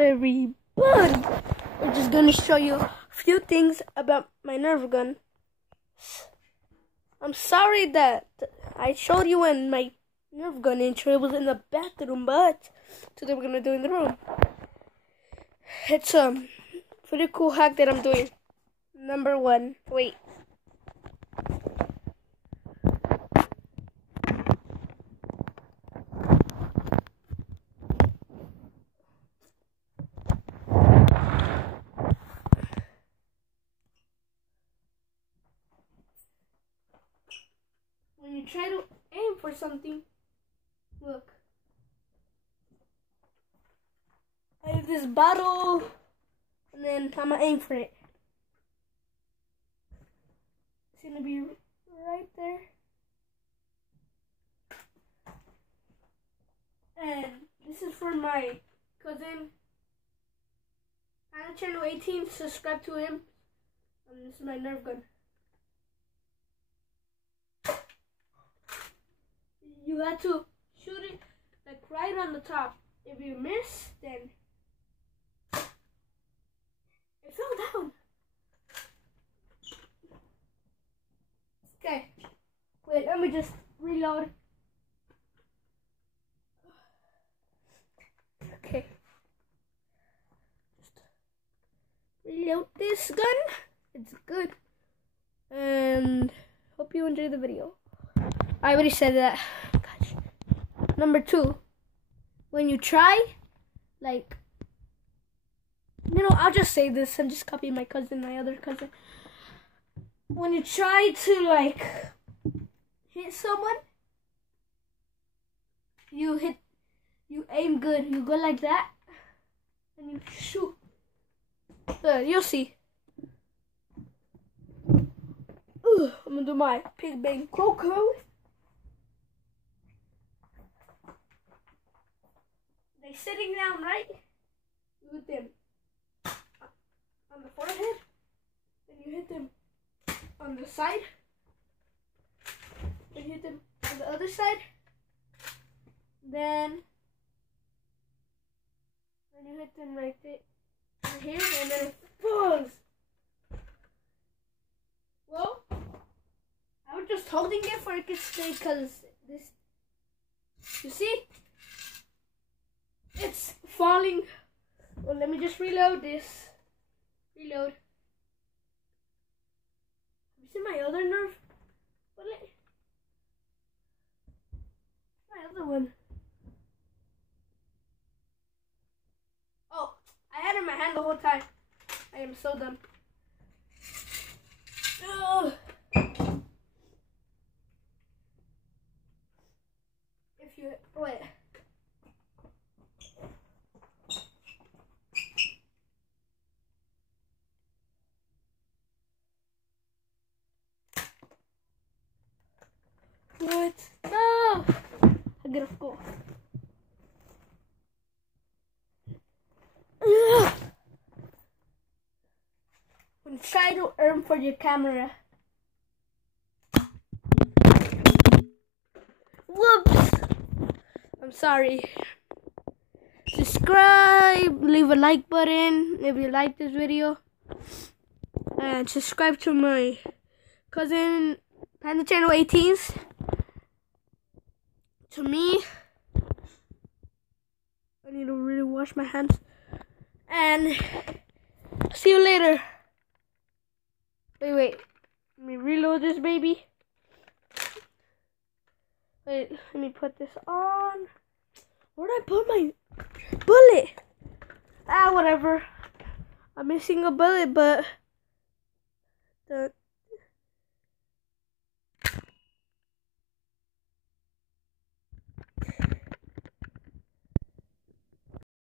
everybody? I'm just gonna show you a few things about my nerf gun. I'm sorry that I showed you when my nerf gun intro was in the bathroom, but today we're gonna do it in the room. It's pretty cool hack that I'm doing. Number one, wait. When you try to aim for something, look. I have this bottle, and then I'm gonna aim for it. It's gonna be right there. And this is for my cousin. I'm on channel 18, subscribe to him. And this is my nerf gun. You have to shoot it like right on the top. If you miss, then it fell down. Okay, wait, let me just reload. Okay, just reload this gun. It's good, and hope you enjoy the video. I already said that. Gosh. Number two, when you try, like, I'll just say this and just copy my other cousin. When you try to, like, hit someone, you aim good. You go like that, and you shoot. You'll see. I'm gonna do my pig bang coco. They sitting down, right? You hit them on the forehead, then you hit them on the side, then you hit them on the other side, then you hit them right there, right here, and then it falls. Well, I was just holding it for it to stay, because this, you see, it's falling. Well, let me just reload this. Reload. Have you seen my other nerf bullet? My other one. Oh, I had it in my hand the whole time. I am so dumb. Ugh. If you wait. What? No! I gotta go. When you try to aim for your camera. Whoops! I'm sorry. Subscribe, leave a like button if you like this video. And subscribe to my cousin Panda Channel 18's. To me, I need to really wash my hands. And see you later. Wait. Let me reload this baby. Wait, let me put this on. Where did I put my bullet? Whatever. I'm missing a bullet, but